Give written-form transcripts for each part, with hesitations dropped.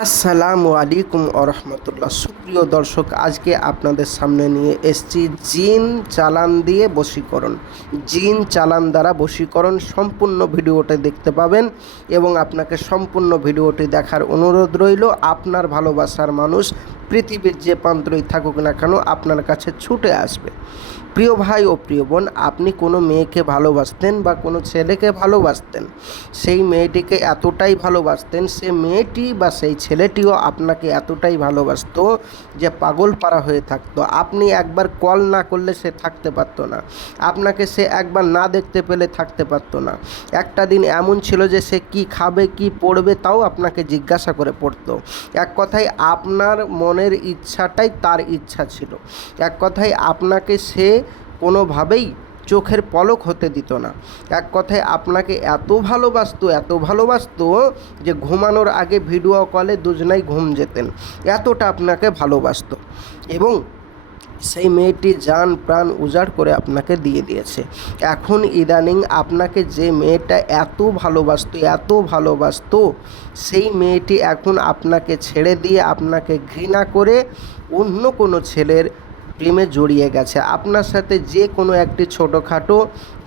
আসসালামু আলাইকুম আরহামতুল্লাহ। সুপ্রিয় দর্শক, আজকে আপনাদের সামনে নিয়ে এসেছি জিন চালান দিয়ে বশীকরণ। জিন চালান দ্বারা বশীকরণ সম্পূর্ণ ভিডিওটি দেখতে পাবেন এবং আপনাকে সম্পূর্ণ ভিডিওটি দেখার অনুরোধ রইল। আপনার ভালোবাসার মানুষ পৃথিবীর যে প্রান্তই থাকুক না কেন আপনার কাছে ছুটে আসবে। প্রিয় ভাই ও প্রিয় বোন, আপনি কোনো মেয়েকে ভালোবাসতেন বা কোনো ছেলেকে ভালোবাসতেন, সেই মেয়েটিকে এতটাই ভালোবাসতেন, সে মেয়েটি বা সেই ছেলেটিও আপনাকে এতটাই ভালোবাসতো যে পাগল পারা হয়ে থাকতো। আপনি একবার কল না করলে সে থাকতে পারতো না, আপনাকে সে একবার না দেখতে পেলে থাকতে পারতো না। একটা দিন এমন ছিল যে সে কি খাবে কি পড়বে তাও আপনাকে জিজ্ঞাসা করে পড়তো। এক কথায় আপনার মনের ইচ্ছাটাই তার ইচ্ছা ছিল। এক কথায় আপনাকে সে কোনোভাবেই চোখের পলক হতে দিত না। এক কথায় আপনাকে এত ভালোবাসতো যে ঘুমানোর আগে ভিডিও কলে দুজনাই ঘুম যেতেন, এতটা আপনাকে ভালোবাসতো। এবং সেই মেয়েটি জান প্রাণ উজাড় করে আপনাকে দিয়ে দিয়েছে। এখন ইদানিং আপনাকে যে মেয়েটা এত ভালোবাসতো সেই মেয়েটি এখন আপনাকে ছেড়ে দিয়ে আপনাকে ঘৃণা করে অন্য কোনো ছেলের প্রেমে জড়িয়ে গেছে। আপনার সাথে যে কোনো একটি ছোটোখাটো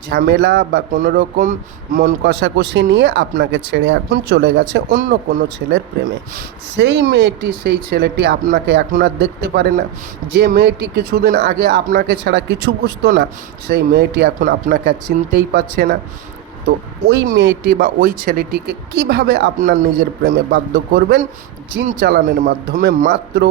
ঝামেলা বা কোনো রকম মন কষাকষি নিয়ে আপনাকে ছেড়ে এখন চলে গেছে অন্য কোনো ছেলের প্রেমে। সেই মেয়েটি সেই ছেলেটি আপনাকে এখন আর দেখতে পারে না। যে মেয়েটি কিছুদিন আগে আপনাকে ছাড়া কিছু বুঝতো না, সেই মেয়েটি এখন আপনাকে আর চিনতেই পারছে না। তো ওই মেয়েটি বা ওই ছেলেটিকে কিভাবে আপনার নিজের প্রেমে বাধ্য করবেন? জিন চালানের মাধ্যমে মাত্র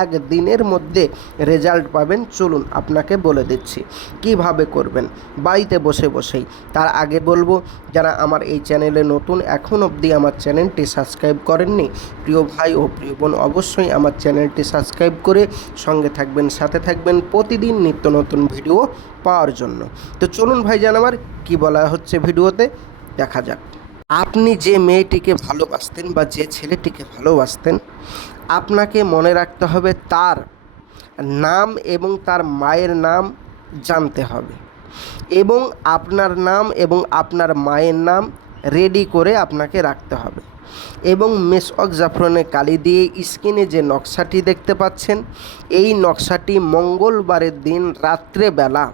এক দিনের মধ্যে রেজাল্ট পাবেন। চলুন আপনাকে বলে দিচ্ছি কিভাবে করবেন বাড়িতে বসে বসেই। তার আগে বলবো, যারা আমার এই চ্যানেলে নতুন, এখন অবধি আমার চ্যানেলটি সাবস্ক্রাইব করেননি, প্রিয় ভাই ও প্রিয় বোন, অবশ্যই আমার চ্যানেলটি সাবস্ক্রাইব করে সঙ্গে থাকবেন, সাথে থাকবেন প্রতিদিন নিত্য নতুন ভিডিও পাওয়ার জন্য। তো চলুন ভাইজান, আমার কি বলা হচ্ছে ভিডিওতে দেখা যাক। আপনি যে মেয়েটিকে ভালোবাসতেন বা যে ছেলেটিকে ভালোবাসতেন, আপনাকে মনে রাখতে হবে তার নাম এবং তার মায়ের নাম জানতে হবে, এবং আপনার নাম এবং আপনার মায়ের নাম রেডি করে আপনাকে রাখতে হবে। এবং মেসওয়াক জাফরানের কালি দিয়ে স্ক্রিনে যে নকশাটি দেখতে পাচ্ছেন, এই নকশাটি মঙ্গলবারের দিন রাত্রেবেলা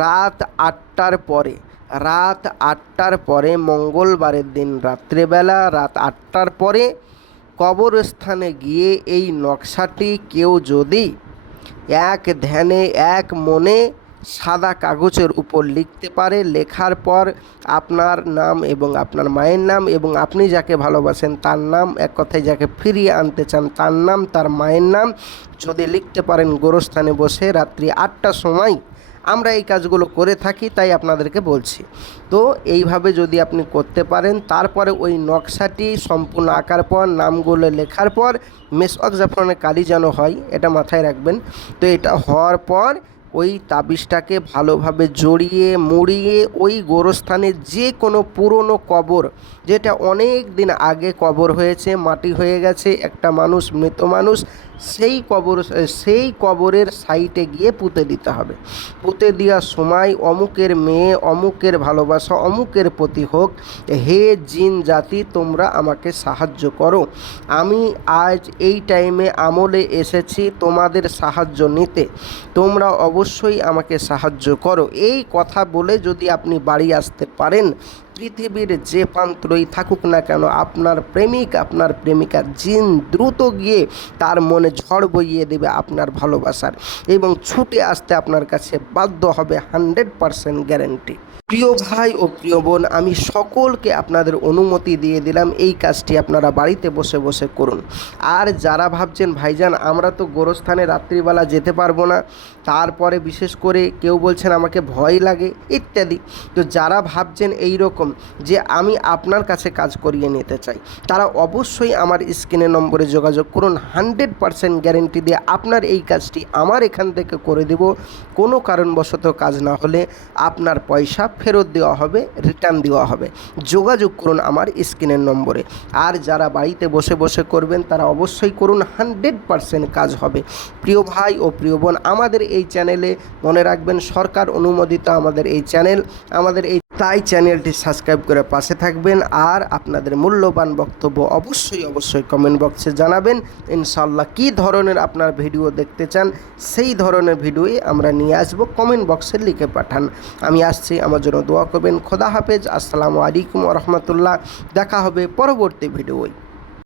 রাত আটটার পরে মঙ্গলবারের দিন রাত্রেবেলা রাত 8টার পরে কবরস্থানে গিয়ে এই নকশাটি কেউ যদি এক ধ্যানে এক মনে সাদা কাগজের উপর লিখতে পারে, লেখার পর আপনার নাম এবং আপনার মায়ের নাম এবং আপনি যাকে ভালোবাসেন তার নাম, এক কথায় যাকে ফিরিয়ে আনতে চান তার নাম, তার মায়ের নাম যদি লিখতে পারেন গোরস্থানে বসে রাত্রি 8টার সময়, আমরা এই কাজগুলো করে থাকি তাই আপনাদেরকে বলছি। তো এইভাবে যদি আপনি করতে পারেন, তারপরে ওই নকশাটি সম্পূর্ণ আঁকার পর নামগুলো লেখার পর মেসওয়াক জাফরানের কালি যেন হয়, এটা মাথায় রাখবেন। তো এটা হওয়ার পর ওই তাবিজটাকে ভালোভাবে জড়িয়ে মুড়িয়ে ওই গোরস্থানের যে কোনো পুরনো কবর, যেটা অনেক দিন আগে কবর হয়েছে, মাটি হয়ে গেছে, একটা মানুষ মৃত মানুষ, সেই কবরের সাইটে গিয়ে পুঁতে দিতে হবে। পুঁতে দেওয়ার সময় অমুকের মেয়ে, অমুকের ভালোবাসা অমুকের প্রতি হোক, হে জিন জাতি তোমরা আমাকে সাহায্য করো, আমি আজ এই টাইমে আমলে এসেছি তোমাদের সাহায্য নিতে, তোমরা অবশ্যই আমাকে সাহায্য করো। এই কথা বলে যদি আপনি বাড়ি আসতে পারেন, পৃথিবীর যে প্রান্তই থাকুক না কেন আপনার প্রেমিক আপনার প্রেমিকা জিন দ্রুত গিয়ে তার মনে ঝড় বইয়ে দেবে আপনার ভালোবাসার, এবং ছুটে আসতে আপনার কাছে বাধ্য হবে, 100% গ্যারেন্টি। প্রিয় ভাই ও প্রিয় বোন, আমি সকলকে আপনাদের অনুমতি দিয়ে দিলাম এই কাজটি আপনারা বাড়িতে বসে বসে করুন। আর যারা ভাবছেন ভাইজান আমরা তো গোরস্থানে রাত্রিবেলা যেতে পারবো না, তারপরে বিশেষ করে কেউ বলছেন আমাকে ভয় লাগে ইত্যাদি, তো যারা ভাবছেন এই রকম যে আমি আপনার কাছে কাজ করিয়ে নিতে চাই, তারা অবশ্যই আমার স্ক্রিনের নম্বরে যোগাযোগ করুন। 100% গ্যারেন্টি দিয়ে আপনার এই কাজটি আমার এখান থেকে করে দেব। কোনো কারণবশত কাজ না হলে আপনার পয়সা ফেরত দেওয়া হবে, রিটার্ন দেওয়া হবে। যোগাযোগ করুন আমার স্ক্রিনের নম্বরে। আর যারা বাড়িতে বসে বসে করবেন তারা অবশ্যই করুন, 100% কাজ হবে। প্রিয় ভাই ও প্রিয় বোন, আমাদের এই চ্যানেলে মনে রাখবেন সরকার অনুমোদিত আমাদের এই চ্যানেল, আমাদের এই তাই চ্যানেলটি সাবস্ক্রাইব করে পাশে থাকবেন আর আপনাদের মূল্যবান বক্তব্য অবশ্যই কমেন্ট বক্সে জানাবেন। ইনশাআল্লাহ কী ধরনের আপনার ভিডিও দেখতে চান সেই ধরনের ভিডিওই আমরা নিয়ে আসব, কমেন্ট বক্সে লিখে পাঠান। আমি আসছি, আমার জন্য দোয়া করবেন। খোদা হাফেজ। আসসালামু আলাইকুম ওয়া রাহমাতুল্লাহ। দেখা হবে পরবর্তী ভিডিওয়।